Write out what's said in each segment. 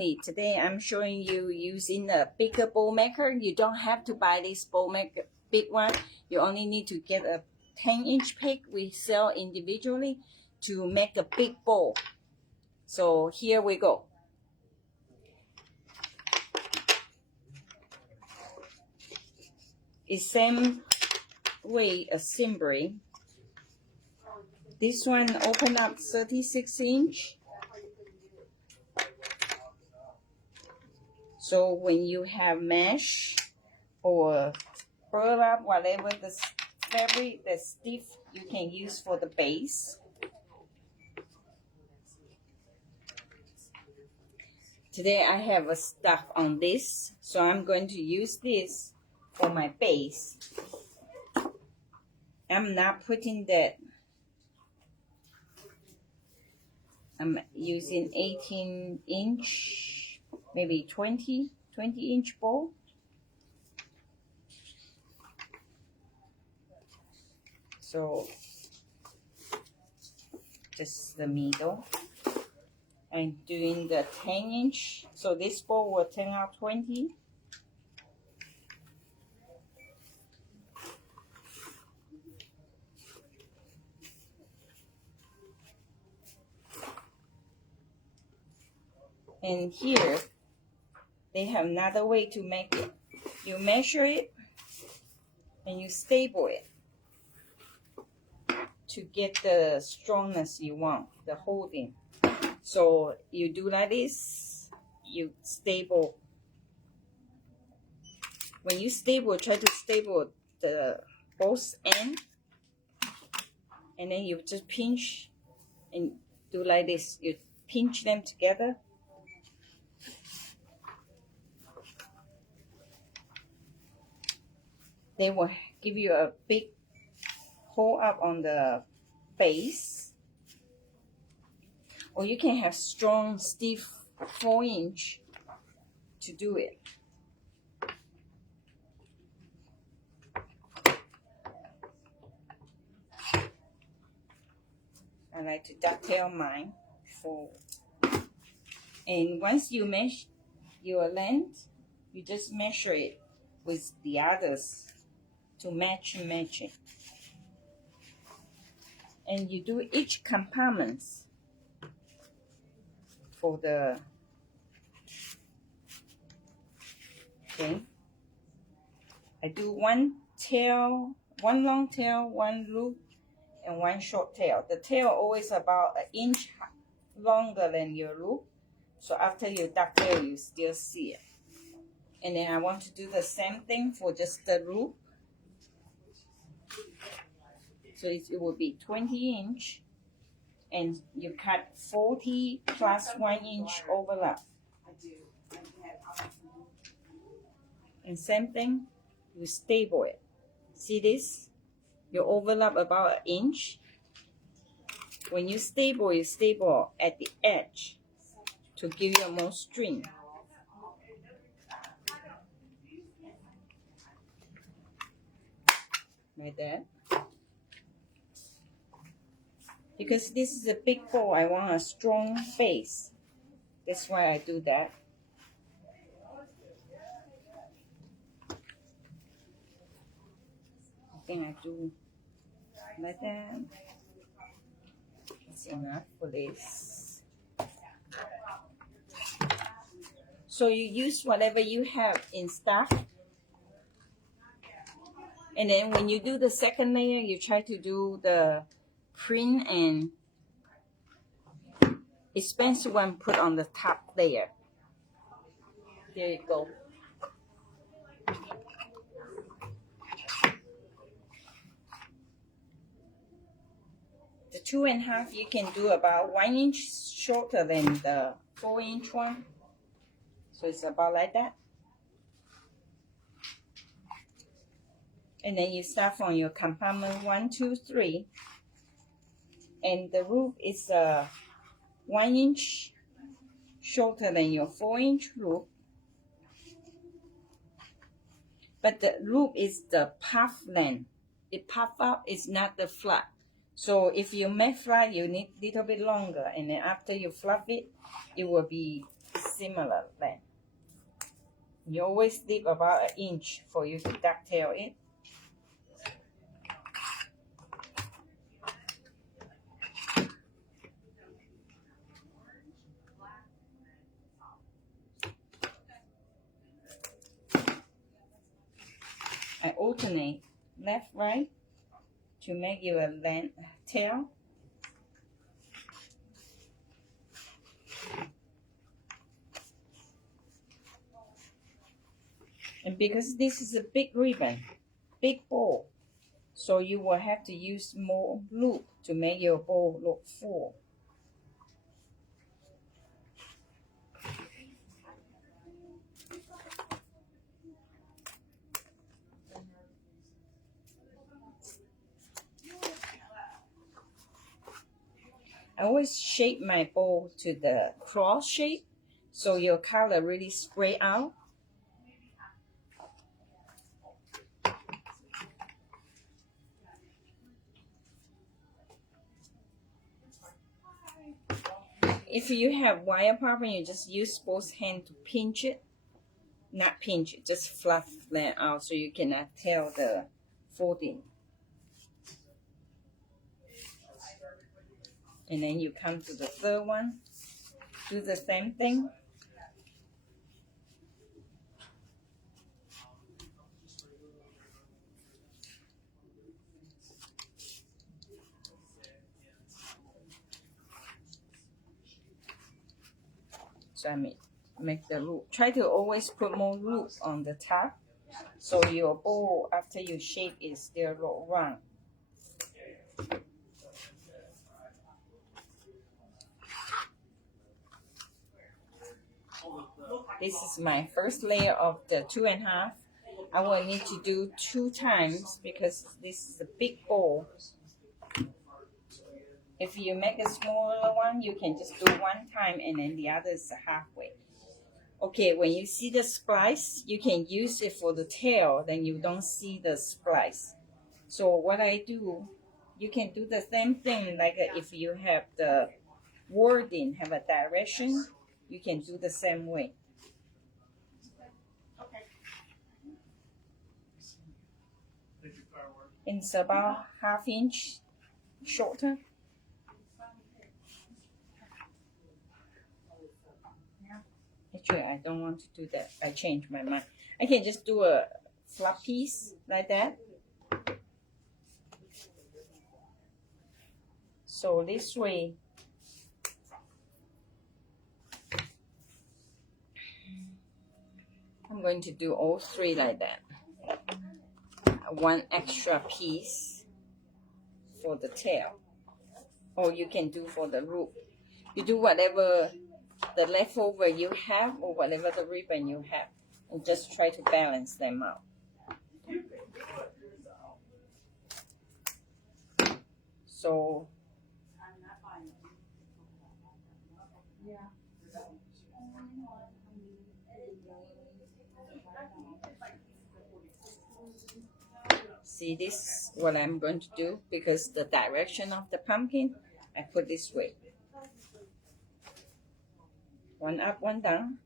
quickly. Today I'm showing you using a bigger bowl maker. You don't have to buy this bowl maker, big one. You only need to get a 10-inch pick we sell individually to make a big bowl. So here we go. It's same way as Simbury. This one open up 36-inch. So when you have mesh or burlap, whatever the fabric that's stiff, you can use for the base. Today I have a stuff on this, so I'm going to use this for my base. I'm not putting that. I'm using 18-inch, maybe 20-inch bowl. So just the middle. I'm doing the 10-inch, so this bowl will turn out 20. And here, they have another way to make it. You measure it and you staple it to get the strongness you want, the holding. So you do like this, you staple. When you staple, try to staple the both ends, and then you just pinch and do like this. You pinch them together. They will give you a big hole up on the base. Or you can have strong, stiff 4-inch to do it. I like to dovetail mine. And once you measure your length, you just measure it with the others to match it. And you do each compartment for the, okay. I do one tail, one long tail, one loop, and one short tail. The tail always about 1 inch longer than your loop. So after you dovetail, you still see it. And then I want to do the same thing for just the loop. So it will be 20-inch. And you cut 40 plus 1-inch overlap. And same thing, you staple it. See this? You overlap about 1 inch. When you staple at the edge to give you more string. Like that. Because this is a big bowl, I want a strong base. That's why I do that. I think I do like that. That's enough for this. So you use whatever you have in stock. And then when you do the second layer, you try to do the print and expensive one put on the top layer. There you go. The 2.5 you can do about 1 inch shorter than the 4-inch one. So it's about like that. And then you start from your compartment 1, 2, 3. And the loop is 1 inch shorter than your 4-inch loop. But the loop is the puff length. It puff up, it's not the flat. So if you make flat, you need a little bit longer. And then after you fluff it, it will be similar length. You always leave about 1 inch for you to ducktail it. I alternate left, right to make you a length tail. And because this is a big ribbon, big bow, so you will have to use more loop to make your bow look full. I always shape my bow to the cross shape so your color really spread out. If you have wire popping, you just use both hands to pinch it. Not pinch it, just fluff them out so you cannot tell the folding. And then you come to the third one, do the same thing. So I make the loop. Try to always put more loop on the top so your bow after you shape it still look round. This is my first layer of the 2.5. I will need to do 2 times because this is a big bowl. If you make a smaller one, you can just do 1 time and then the other is halfway. Okay, when you see the splice, you can use it for the tail, then you don't see the splice. So what I do, you can do the same thing like if you have the wording, have a direction, you can do the same way. It's about 1/2 inch shorter. Actually, I don't want to do that. I changed my mind. I can just do a flat piece like that. So this way, I'm going to do all 3 like that. 1 extra piece for the tail, or you can do for the root. You do whatever the leftover you have or whatever the ribbon you have, and just try to balance them out. So see, this is what I'm going to do because the direction of the pumpkin, I put this way. 1 up, 1 down.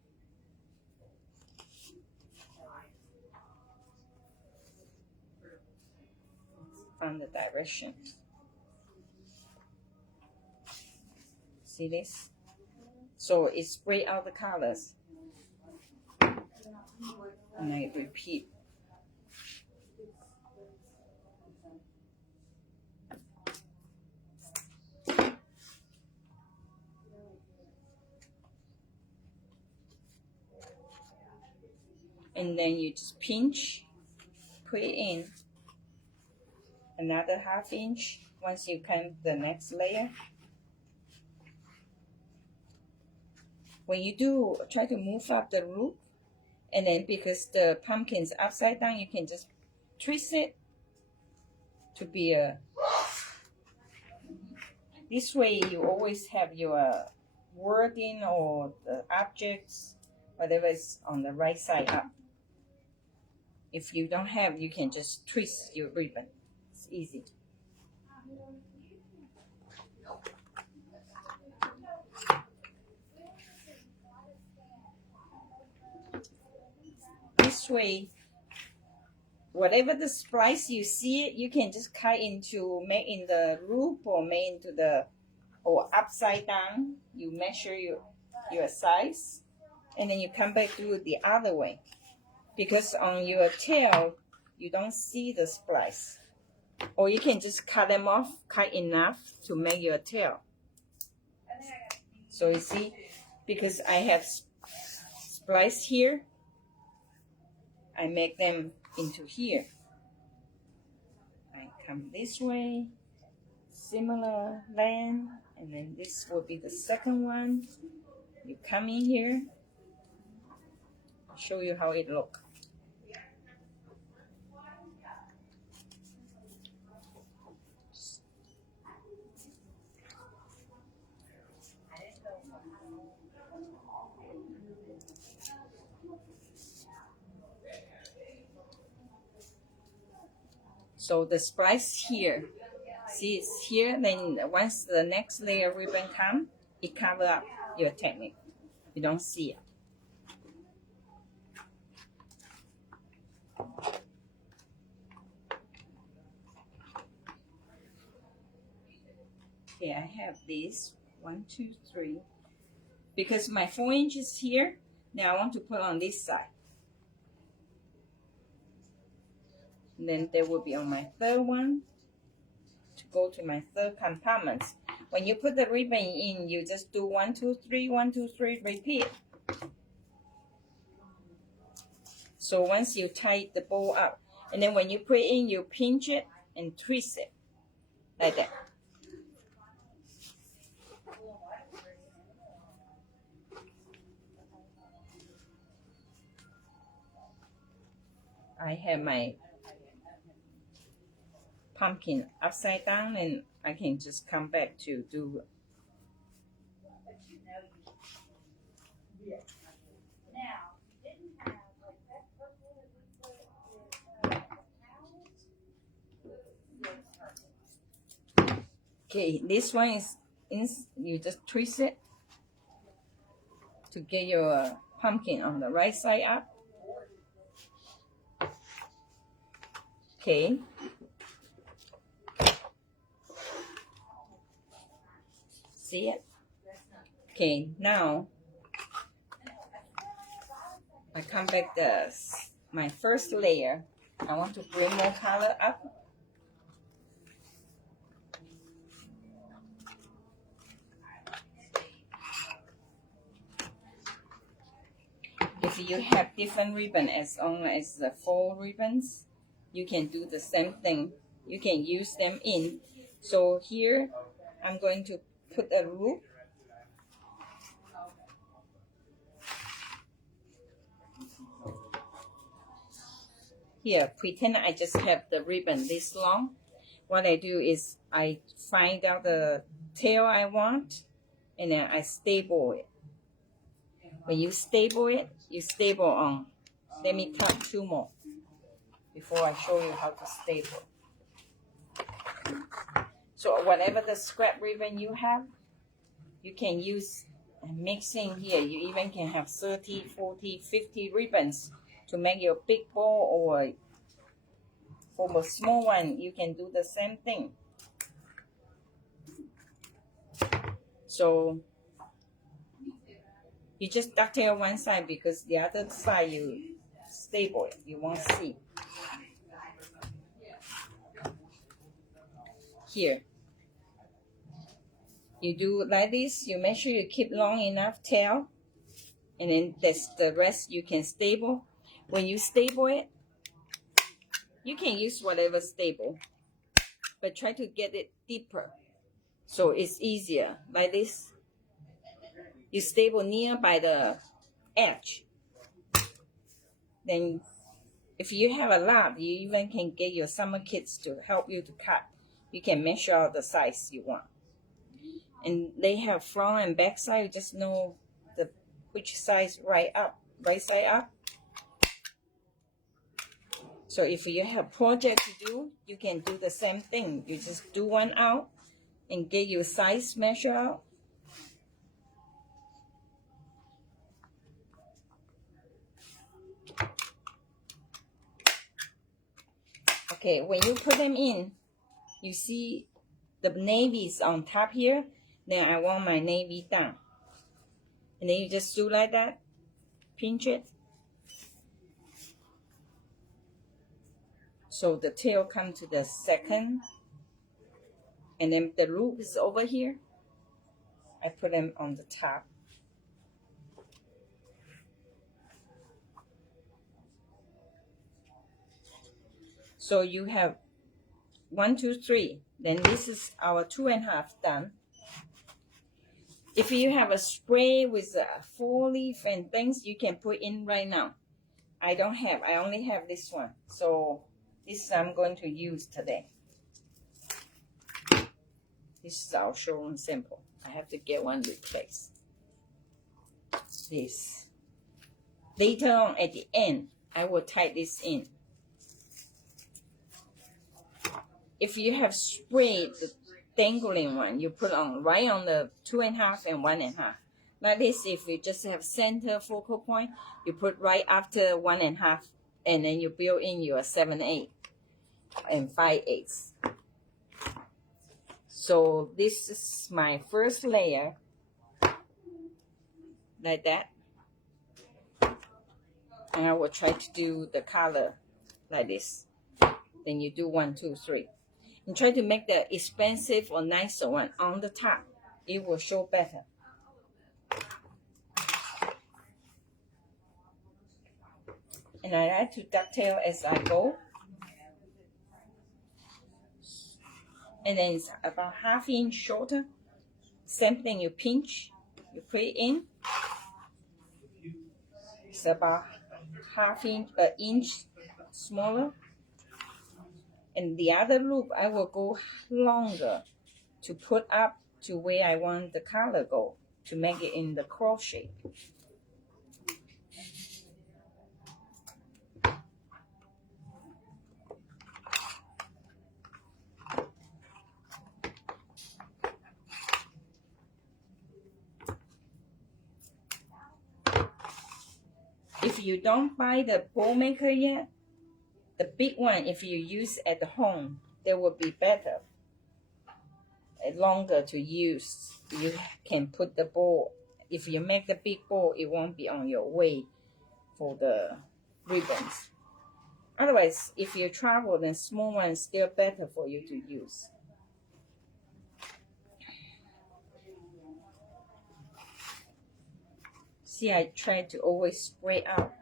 On the direction. See this? So it spread out the colors. And I repeat. And then you just pinch, put it in. Another 1/2 inch once you come to the next layer. When you do, try to move up the root, and then because the pumpkin's upside down, you can just twist it to be a, this way you always have your wording or the objects, whatever is on the right side up. If you don't have, you can just twist your ribbon. It's easy. this way, whatever the splice you see it, you can just cut into, make in the loop or make into the, or upside down. You measure your size, and then you come back to the other way, because on your tail you don't see the splice. Or you can just cut them off, cut enough to make your tail. So you see, because I have splice here, I make them into here. I come this way, similar length, and then this will be the second one. You come in here, I'll show you how it looks. So the splice here, see it's here, then once the next layer ribbon comes, it covers up your technique. You don't see it. Okay, I have this 1, 2, 3. Because my 4 inches here, now I want to put on this side. And then there will be on my third one to go to my third compartment. When you put the ribbon in, you just do 1, 2, 3, 1, 2, 3, repeat. So once you tie the bow up, and then when you put it in, you pinch it and twist it like that. I have my pumpkin upside down, and I can just come back to do okay, this one is you just twist it to get your pumpkin on the right side up. Okay. See it? Okay, now I come back my first layer. I want to bring more color up. If you have different ribbon, as long as the 4 ribbons, you can do the same thing. You can use them in. So here, I'm going to put a loop. Here, pretend I just have the ribbon this long. What I do is I find out the tail I want, and then I staple it. When you staple it, you staple on. Let me cut 2 more before I show you how to staple. So whatever the scrap ribbon you have, you can use mixing here. You even can have 30, 40, 50 ribbons to make your big ball, or for a small one, you can do the same thing. So you just ducktail one side, because the other side you staple it. You won't see. Here, you do like this. You make sure you keep long enough tail, and then the rest you can staple. When you staple it, you can use whatever staple, but try to get it deeper so it's easier. Like this, you staple near by the edge. Then if you have a lot, you even can get your summer kids to help you to cut. You can measure out the size you want. And they have front and back side. You just know which size right side up. So if you have project to do, you can do the same thing. You just do one out and get your size measure out. Okay, when you put them in, you see the navy is on top here. Then I want my navy down. And then you just do like that. Pinch it. So the tail comes to the second. And then the loop is over here. I put them on the top. So you have 1, 2, 3. Then this is our 2.5 done. If you have a spray with a 4-leaf and things, you can put in right now. I don't have. I only have this one. So this I'm going to use today. This is our showroom sample. I have to get one replaced. This. Later on at the end, I will tie this in. If you have sprayed the dangling one, you put on right on the 2.5 and 1.5. Like this, if you just have center focal point, you put right after 1.5, and then you build in your 7/8 and 5/8. So this is my first layer, like that. And I will try to do the color like this. Then you do 1, 2, 3. And try to make the expensive or nicer one on the top. It will show better. And I like to ducktail as I go. And then it's about 1/2 inch shorter. Same thing, you pinch, you put it in. It's about 1/2 inch smaller. And the other loop, I will go longer to put up to where I want the color go, to make it in the cross shape. If you don't buy the bow maker yet, the big one, if you use at home, they will be better. Longer to use. You can put the bow. If you make the big bow, it won't be on your way for the ribbons. Otherwise, if you travel, then small one is still better for you to use. See, I try to always spray out.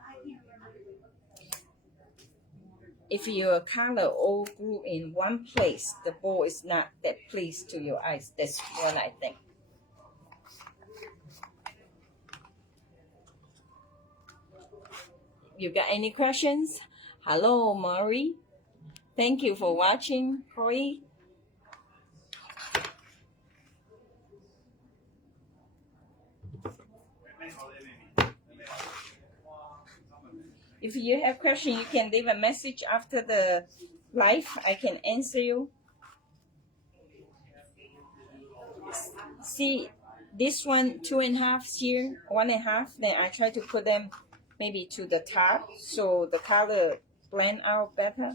If your color all grew in one place, the bow is not that pleased to your eyes. That's what I think. You got any questions? Hello, Marie. Thank you for watching, Chloe. If you have questions, you can leave a message after the live. I can answer you. See, this one, 2.5 here, 1.5. Then I try to put them maybe to the top so the color blend out better.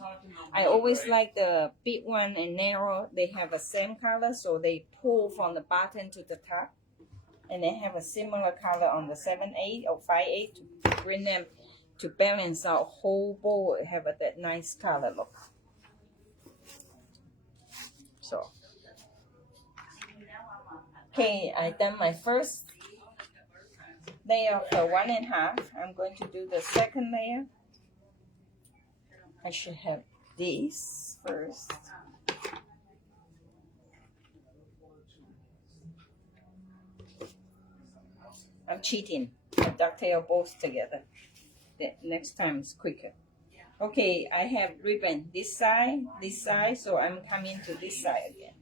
I always like the big one and narrow. They have the same color, so they pull from the bottom to the top. And they have a similar color on the 7/8 or 5/8 to bring them to balance out whole bowl, have that nice color look. So, okay, I done my first layer of the 1.5. I'm going to do the second layer. I should have this first. I'm cheating. I ducktail both together. The next time it's quicker. Okay, I have ribbon this side, so I'm coming to this side again.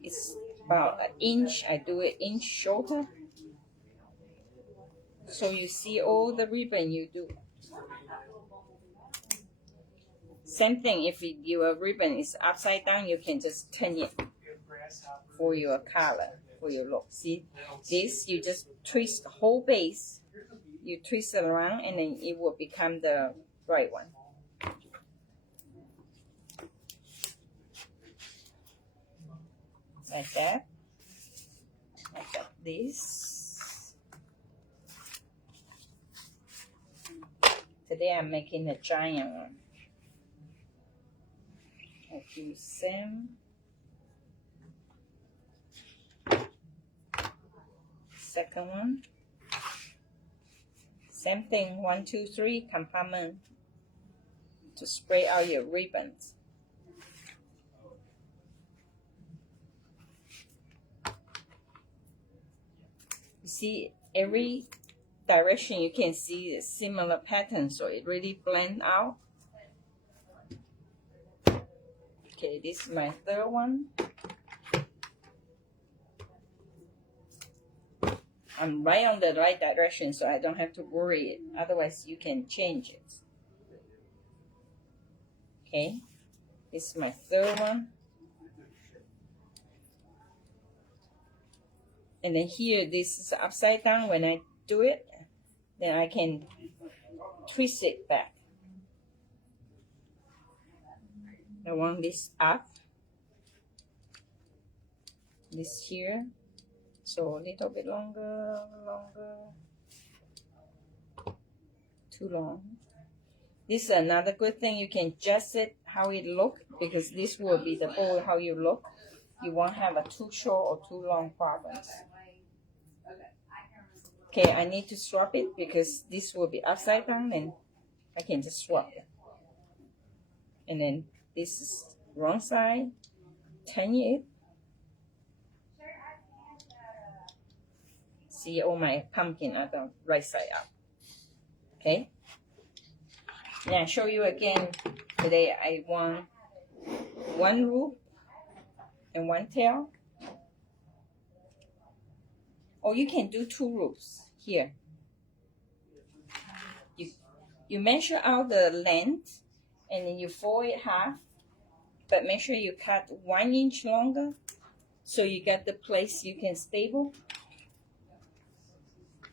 It's about 1 inch. I do it inch shorter. So you see all the ribbon you do. Same thing, if your ribbon is upside down, you can just turn it for your color, for your look. See, this, you just twist the whole base. You twist it around and then it will become the right one. Like that. Like this. Today I'm making a giant one. I do same. Second one. Same thing, 1, 2, 3 compartment to spread out your ribbons. You see, every direction you can see a similar pattern, so it really blends out. Okay, this is my third one. I'm right on the right direction, so I don't have to worry it. Otherwise, you can change it. Okay, this is my third one. And then here, this is upside down. When I do it, then I can twist it back. I want this up. This here. So a little bit longer. Too long. This is another good thing. You can adjust it how it look, because this will be the bowl how you look. You won't have a too short or too long problems. Okay, I need to swap it because this will be upside down, and I can just swap it. And then this is wrong side. Turn it. See all my pumpkin are the right side up. Okay. Now I'll show you again. Today I want one loop and one tail. Or you can do two loops here. You measure out the length and then you fold it half, but make sure you cut 1 inch longer so you get the place you can stable.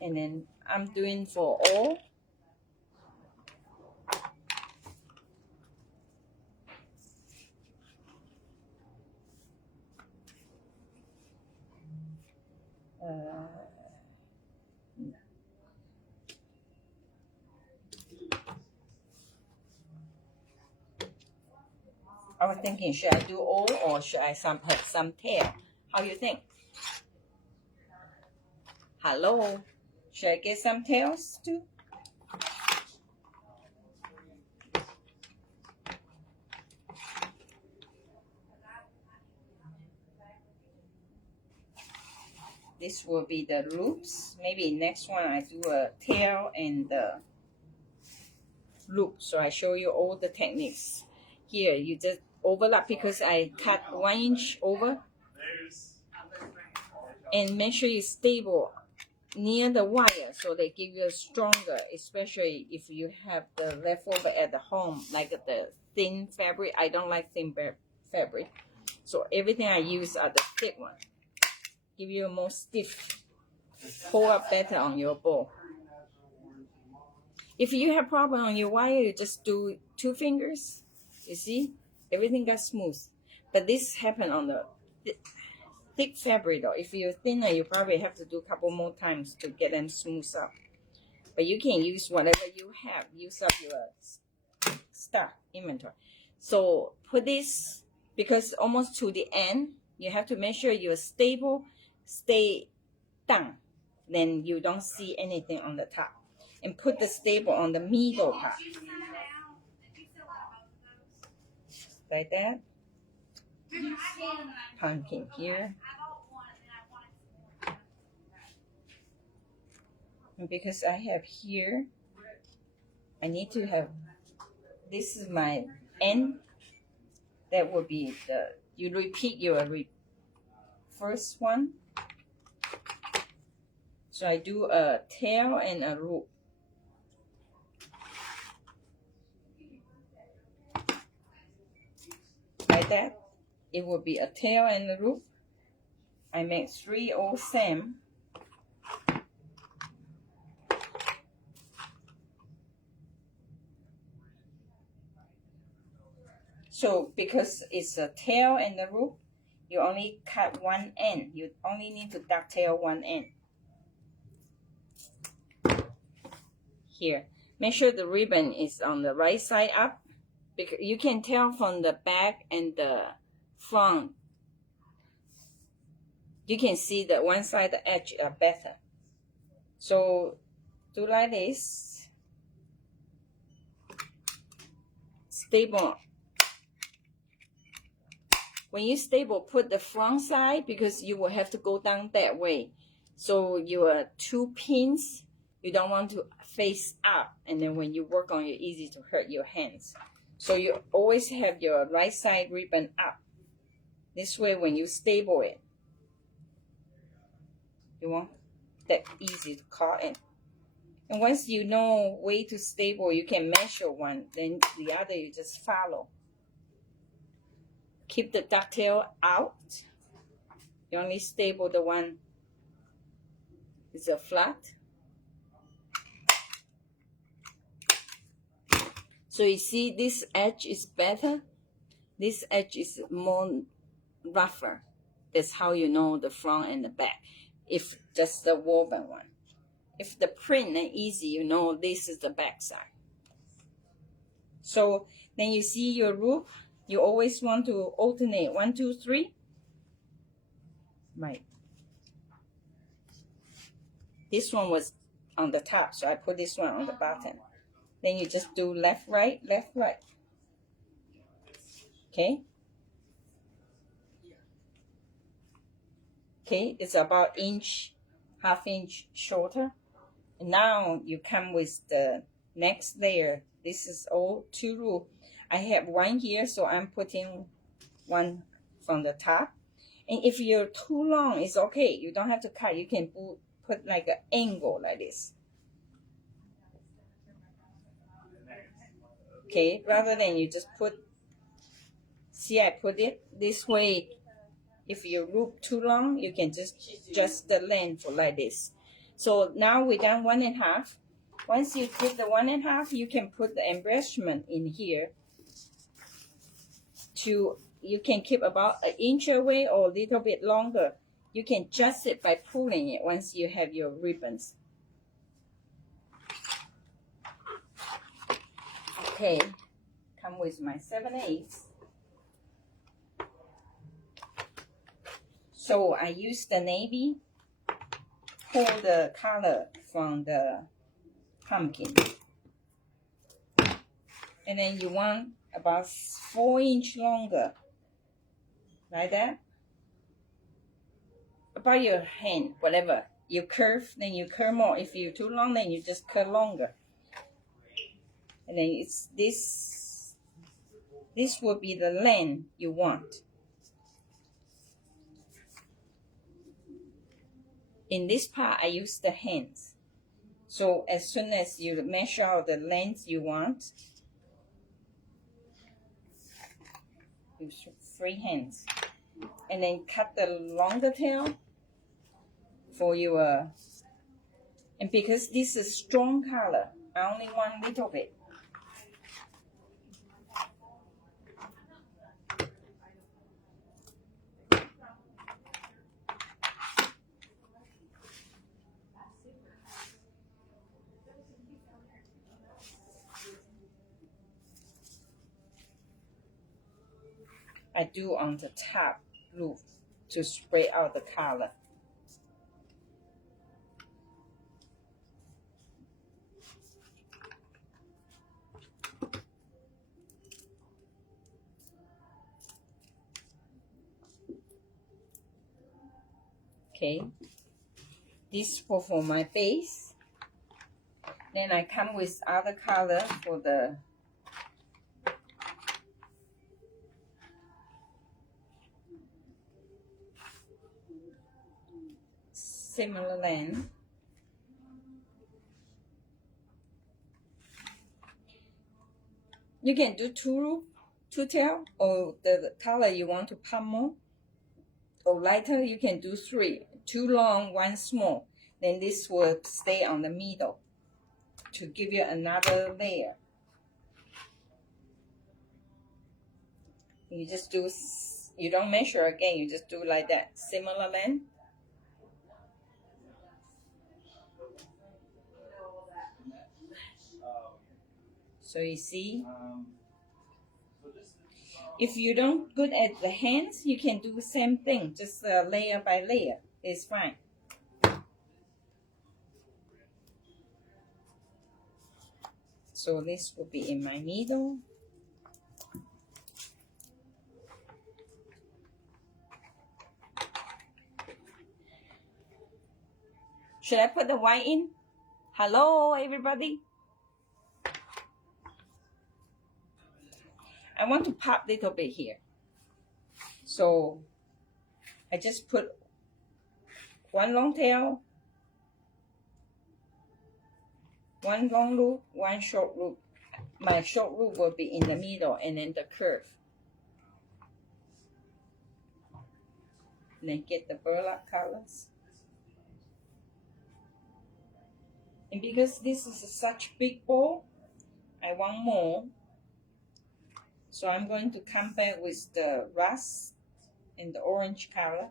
And then I'm doing for all. I was thinking, should I do all or should I have some tail? How you think? Hello? Should I get some tails too? This will be the loops. Maybe next one I do a tail and the loop. So I show you all the techniques. Here you just overlap because I cut 1 inch over. And make sure you stable near the wire so they give you a stronger, especially if you have the leftover at the home, like the thin fabric. I don't like thin fabric. So everything I use are the thick one. Give you a more stiff, hold up better on your bowl. If you have problem on your wire, you just do 2 fingers. You see, everything got smooth. But this happened on the thick fabric though. If you're thinner, you probably have to do a couple more times to get them smooth up. But you can use whatever you have. Use up your stock inventory. So put this, because almost to the end, you have to make sure you're stable, stay down. Then you don't see anything on the top. And put the staple on the middle part. Like that. Pumpkin here. And because I have here, I need to have, this is my end. That will be the, you repeat your first one. So I do a tail and a loop. like that. It will be a tail and a loop. I make 3 all same. So because it's a tail and a loop, you only cut one end. You only need to ducktail one end. Here, make sure the ribbon is on the right side up, because you can tell from the back and the front. You can see that one side the edge are better. So do like this. Stable. When you stable, put the front side because you will have to go down that way. So your 2 pins, you don't want to face up, and then when you work on it, easy to hurt your hands. So you always have your right side ribbon up. This way, when you stable it, you want that easy to cut in. And once you know way to stable, you can measure one, then the other you just follow. Keep the ducktail out. You only stable the one is a flat. So you see this edge is better. This edge is more rougher. That's how you know the front and the back. If just the woven one. If the print is easy, you know this is the back side. So then you see your loop. You always want to alternate 1, 2, 3. Right. This one was on the top, so I put this one on the bottom. Then you just do left, right, left, right. Okay. Okay, it's about half inch shorter. And now you come with the next layer. This is all 2 row. I have 1 here, so I'm putting 1 from the top. And if you're too long, it's okay. You don't have to cut. You can put like an angle like this. Okay, rather than you just put, see I put it this way. If you loop too long, you can just adjust the length like this. So now we done 1 1/2. Once you did the 1 1/2, you can put the embellishment in here. You can keep about 1 inch away or a little bit longer. You can adjust it by pulling it once you have your ribbons. Okay, come with my 7/8. So I use the navy, pull the color from the pumpkin. And then you want about 4 inch longer, like that. About your hand, whatever. You curve, then you curve more. If you're too long, then you just curve longer. And then it's this will be the length you want. In this part, I use the hands. So as soon as you measure out the length you want, use 3 hands. And then cut the longer tail for your, and because this is strong color, I only want a little bit. I do on the top loop to spread out the color. Okay, this for my base. Then I come with other color for the similar length. You can do two two tail, or the color you want to pop more or lighter, you can do 3. 2 long, 1 small. Then this will stay on the middle to give you another layer. You just do, you don't measure again, you just do like that, similar length. So you see, if you don't good at the hands, you can do the same thing, just layer by layer, it's fine. So this will be in my middle. Should I put the white in? Hello, everybody. I want to pop a little bit here. So I just put 1 long tail, 1 long loop, 1 short loop. My short loop will be in the middle, and then the curve. And then get the burlap colors. And because this is such big bowl, I want more. So I'm going to come back with the rust and the orange color.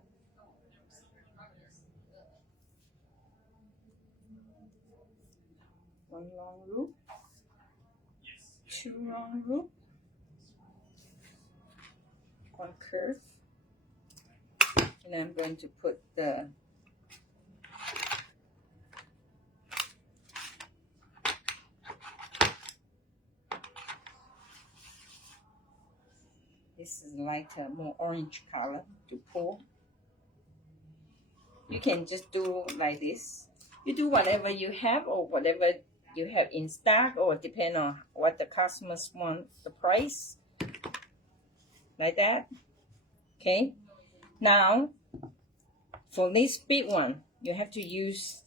One long loop, 2 long loop, 1 curve. And I'm going to put the this is lighter, more orange color to pull. You can just do like this. You do whatever you have or whatever you have in stock, or depend on what the customers want, the price. Like that. Okay. Now, for this big one, you have to use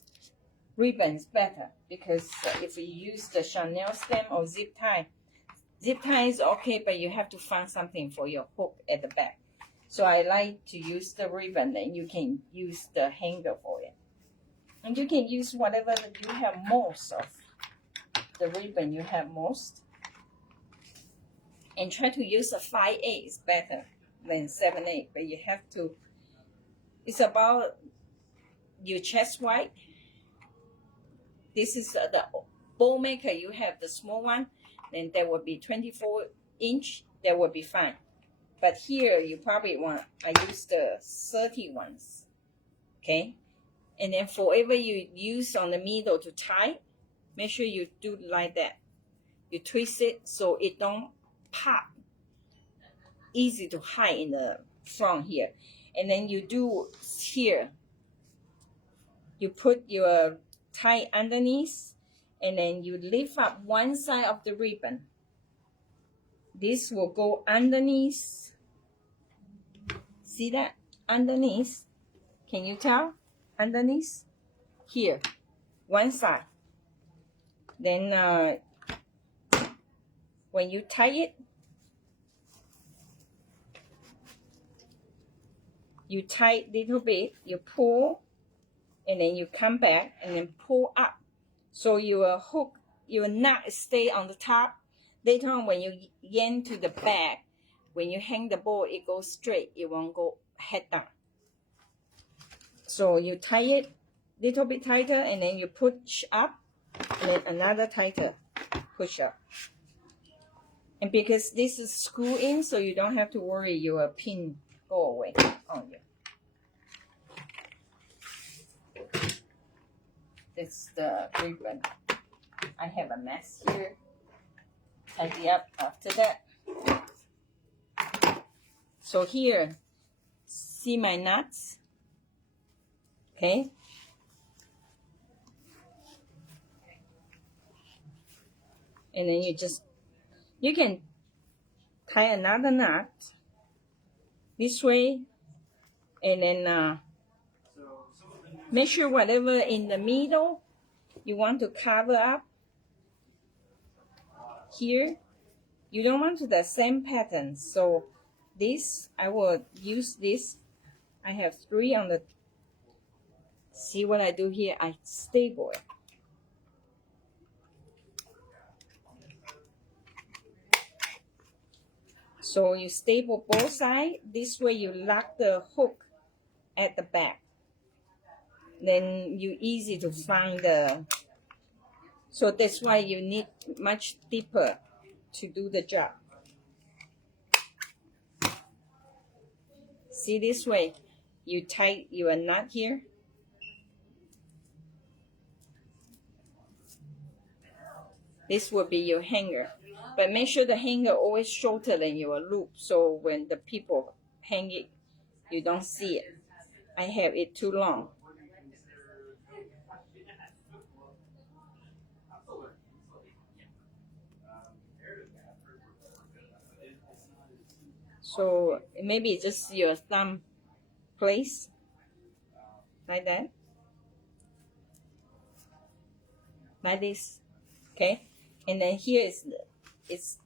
ribbons better, because if you use the Chanel stem or zip tie is okay, but you have to find something for your hook at the back. So I like to use the ribbon, and you can use the hanger for it. And you can use whatever that you have most of, the ribbon you have most. And try to use a 5/8 is better than 7/8, but you have to, it's about your chest wide. This is the bowl maker, you have the small one, then there will be 24-inch, that will be fine. But here you probably want, I use the 30 ones, okay? And then whatever you use on the middle to tie, make sure you do like that. You twist it so it don't pop. Easy to hide in the front here. And then you do here, you put your tie underneath, and then you lift up one side of the ribbon. This will go underneath. See that? Underneath. Can you tell? Underneath. Here. One side. Then when you tie it, you tie a little bit, you pull, and then you come back and then pull up. So your hook, your knot stay on the top. Later on when you yank to the back, when you hang the ball, it goes straight. It won't go head down. So you tie it a little bit tighter, and then you push up, and then another tighter push up. And because this is screw in, so you don't have to worry your pin go away on you. This is the ribbon. I have a mess here. Tidy up after that. So here, see my knots? Okay. And then you can tie another knot this way, and then make sure whatever in the middle you want to cover up here, You don't want the same pattern. So this, I will use this. I have 3 on the, see what I do here? I staple it. So you staple both sides. This way you lock the hook at the back. Then you easy to find the, so that's why you need much deeper to do the job. See, this way you tight your knot here. This will be your hanger, but make sure the hanger always shorter than your loop, so when the people hang it, you don't see it. I have it too long. So maybe just your thumb place like that, like this, okay? And then here is it's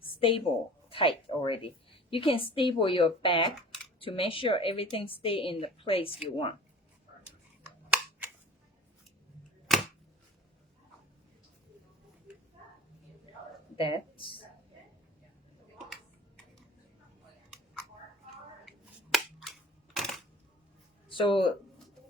stable tight already. You can staple your back to make sure everything stay in the place you want. That. So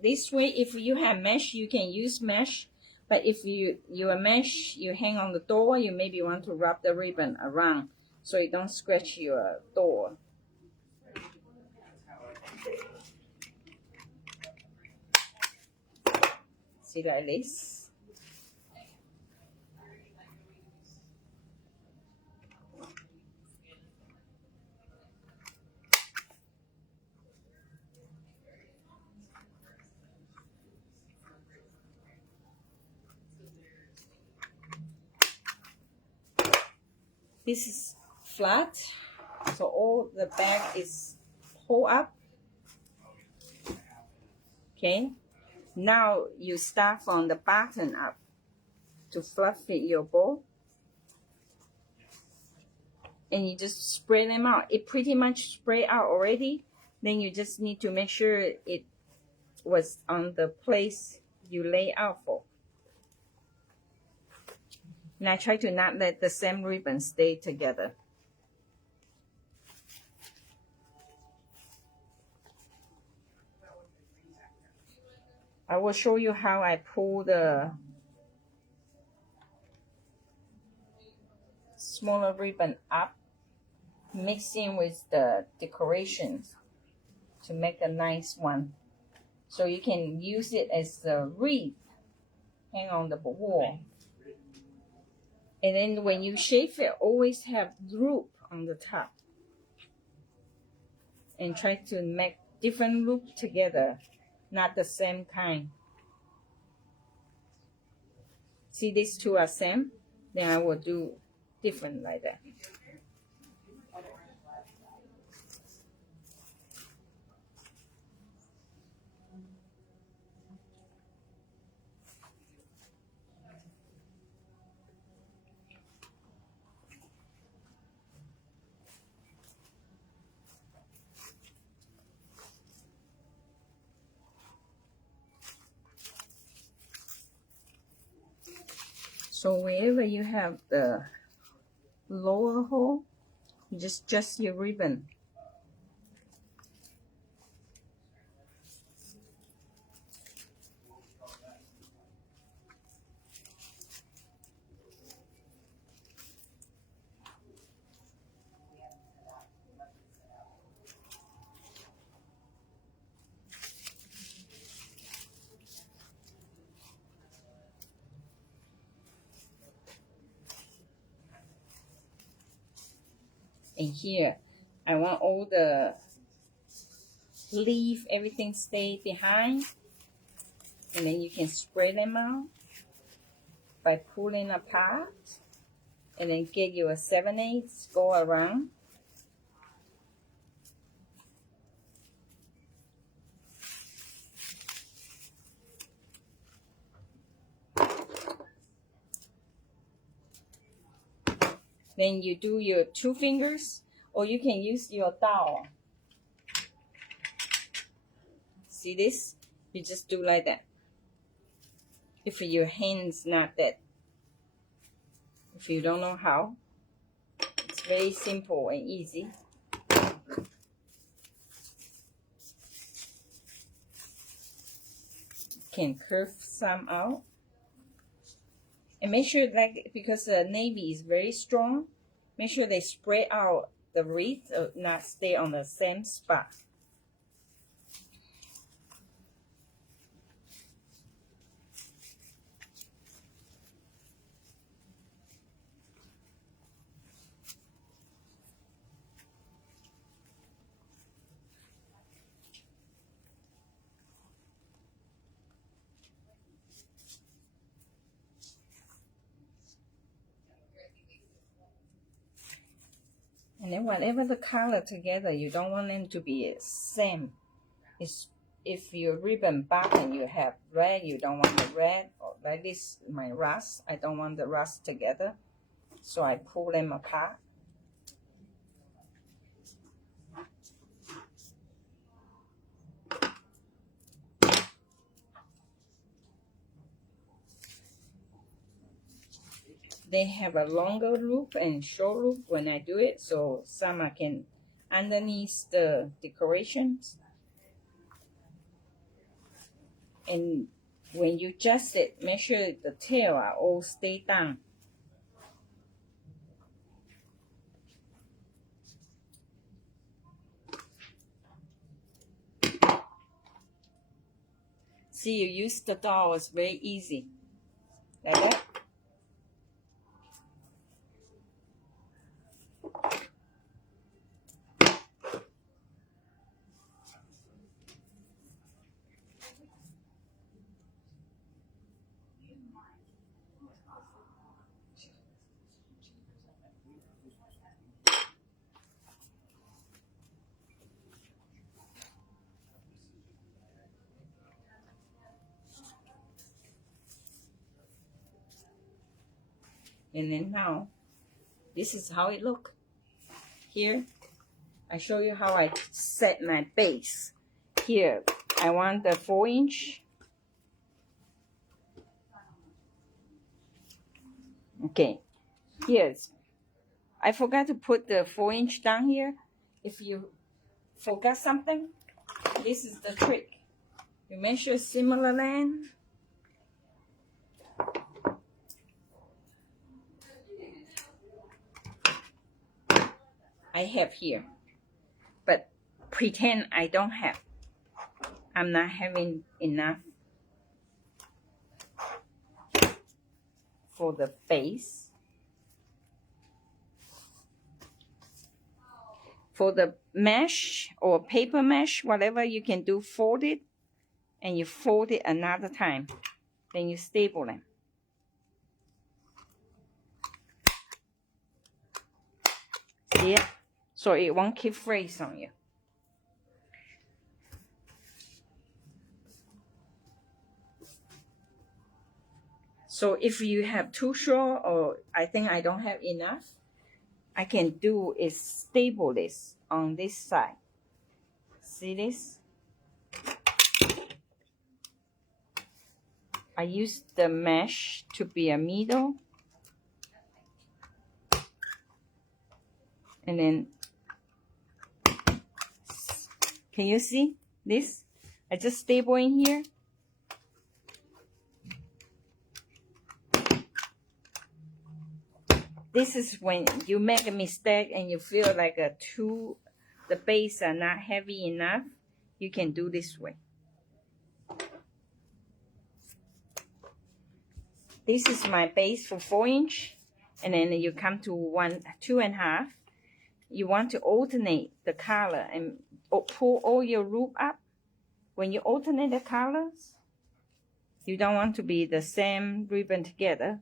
this way, if you have mesh, you can use mesh. But if your mesh, you hang on the door, you maybe want to wrap the ribbon around so you don't scratch your door. See, like this. This is flat, so all the back is pulled up. Okay, now you start from the bottom up to fluff fit your bow, and you just spread them out. It pretty much spread out already. Then you just need to make sure it was on the place you lay out for. And I try to not let the same ribbon stay together. I will show you how I pull the smaller ribbon up, mixing with the decorations to make a nice one. So you can use it as a wreath, hang on the wall. And then when you shave it, always have loop on the top. And try to make different loop together, not the same kind. See, these two are same, then I will do different like that. So wherever you have the lower hole, you just adjust your ribbon. And here, I want all the leaf, everything stay behind. And then you can spread them out by pulling apart. And then get your 7/8, go around. Then you do your 2 fingers, or you can use your dowel. See this? You just do like that. If your hand's not that, if you don't know how, it's very simple and easy. Can curve some out. And make sure, like, because the navy is very strong, make sure they spread out the wreath, not stay on the same spot. And then whatever the color together, you don't want them to be same. If your ribbon back and you have red, you don't want the red. Or like this, my rust, I don't want the rust together. So I pull them apart. They have a longer loop and short loop when I do it, so some I can underneath the decorations. And when you adjust it, make sure the tail are all stay down. See, you use the dowel, it's very easy. Like that. And then now, this is how it look. Here, I show you how I set my base. Here, I want the 4-inch. Okay, here's, I forgot to put the 4-inch down here. If you forgot something, this is the trick. You measure similar length. I have here, but pretend I don't have. I'm not having enough for the base. For the mesh or paper mesh, whatever you can do, fold it, and you fold it another time. Then you staple them. See it? So it won't keep phrase on you. So if you have too short, or I think I don't have enough, I can do is staple this on this side. See this? I use the mesh to be a middle. And then, can you see this? I just staple in here. This is when you make a mistake and you feel like the base are not heavy enough. You can do this way. This is my base for 4-inch, and then you come to 2.5. You want to alternate the color and pull all your loop up. When you alternate the colors, you don't want to be the same ribbon together.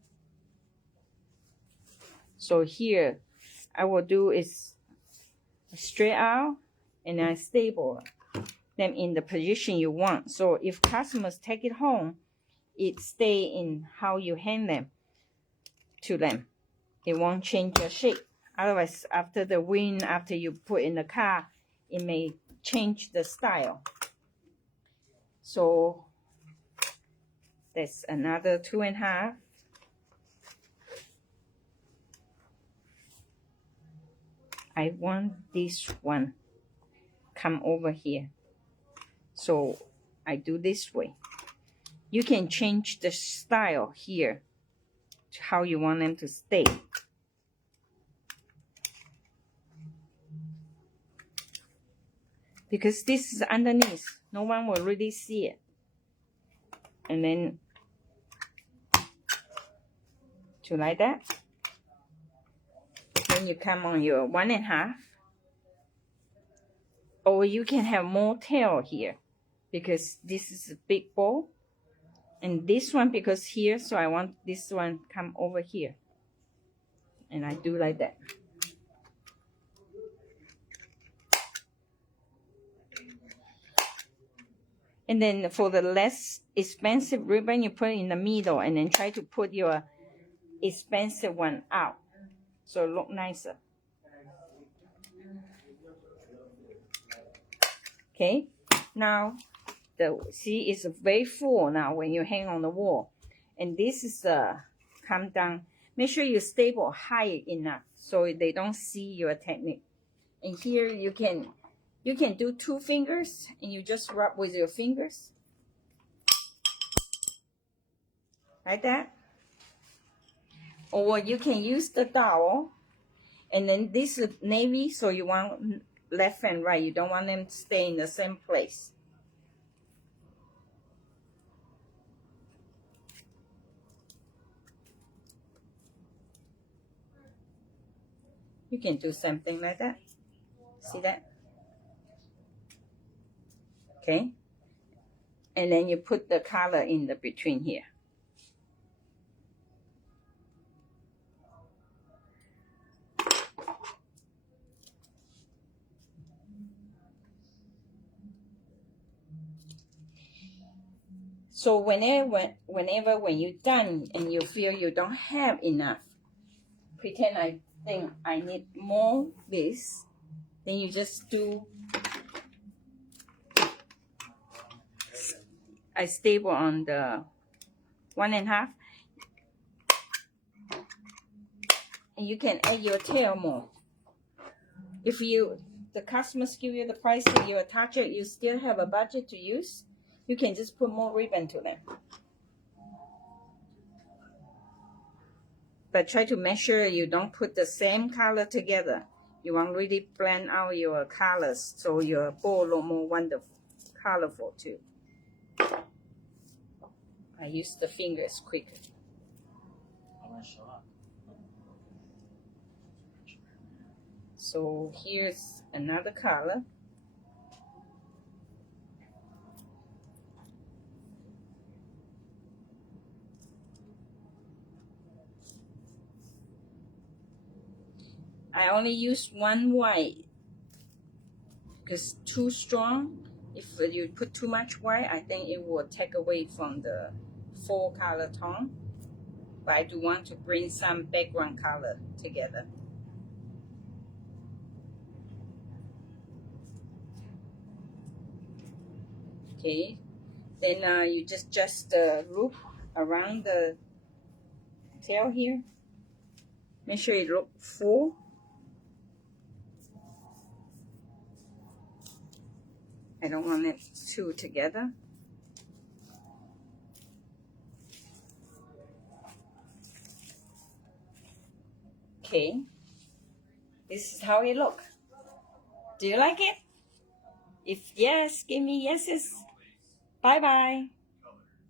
So here, I will do is straight out, and I staple them in the position you want. So if customers take it home, it stay in how you hand them to them. It won't change your shape. Otherwise, after the wind, after you put in the car, it may change the style. So that's another 2.5. I want this one come over here. So I do this way. You can change the style here to how you want them to stay. Because this is underneath, no one will really see it. And then to like that. Then you come on your 1.5. Or you can have more tail here because this is a big bowl. And this one because here, so I want this one come over here. And I do like that. And then for the less expensive ribbon, you put it in the middle and then try to put your expensive one out. So it look nicer. Okay, now see it's very full now when you hang on the wall. And this is come down. Make sure you stable high enough so they don't see your technique. And here you can do 2 fingers and you just rub with your fingers. Like that. Or you can use the dowel. And then this is navy, so you want left and right. You don't want them to stay in the same place. You can do something like that. See that? Okay. And then you put the color in the between here. So whenever when you're done and you feel you don't have enough, pretend I think I need more this, then you just do I stable on the 1.5, and you can add your tail more. If the customers give you the price and you attach it, you still have a budget to use, you can just put more ribbon to them. But try to make sure you don't put the same color together. You want to really blend out your colors so your bowl look more wonderful, colorful too. I use the fingers quicker. So here's another color. I only use 1 white because too strong. If you put too much white, I think it will take away from the full color tone. But I do want to bring some background color together. Okay, then you just loop around the tail here. Make sure it look full. I don't want it two together. Okay, this is how it look. Do you like it? If yes, give me yeses. Bye bye.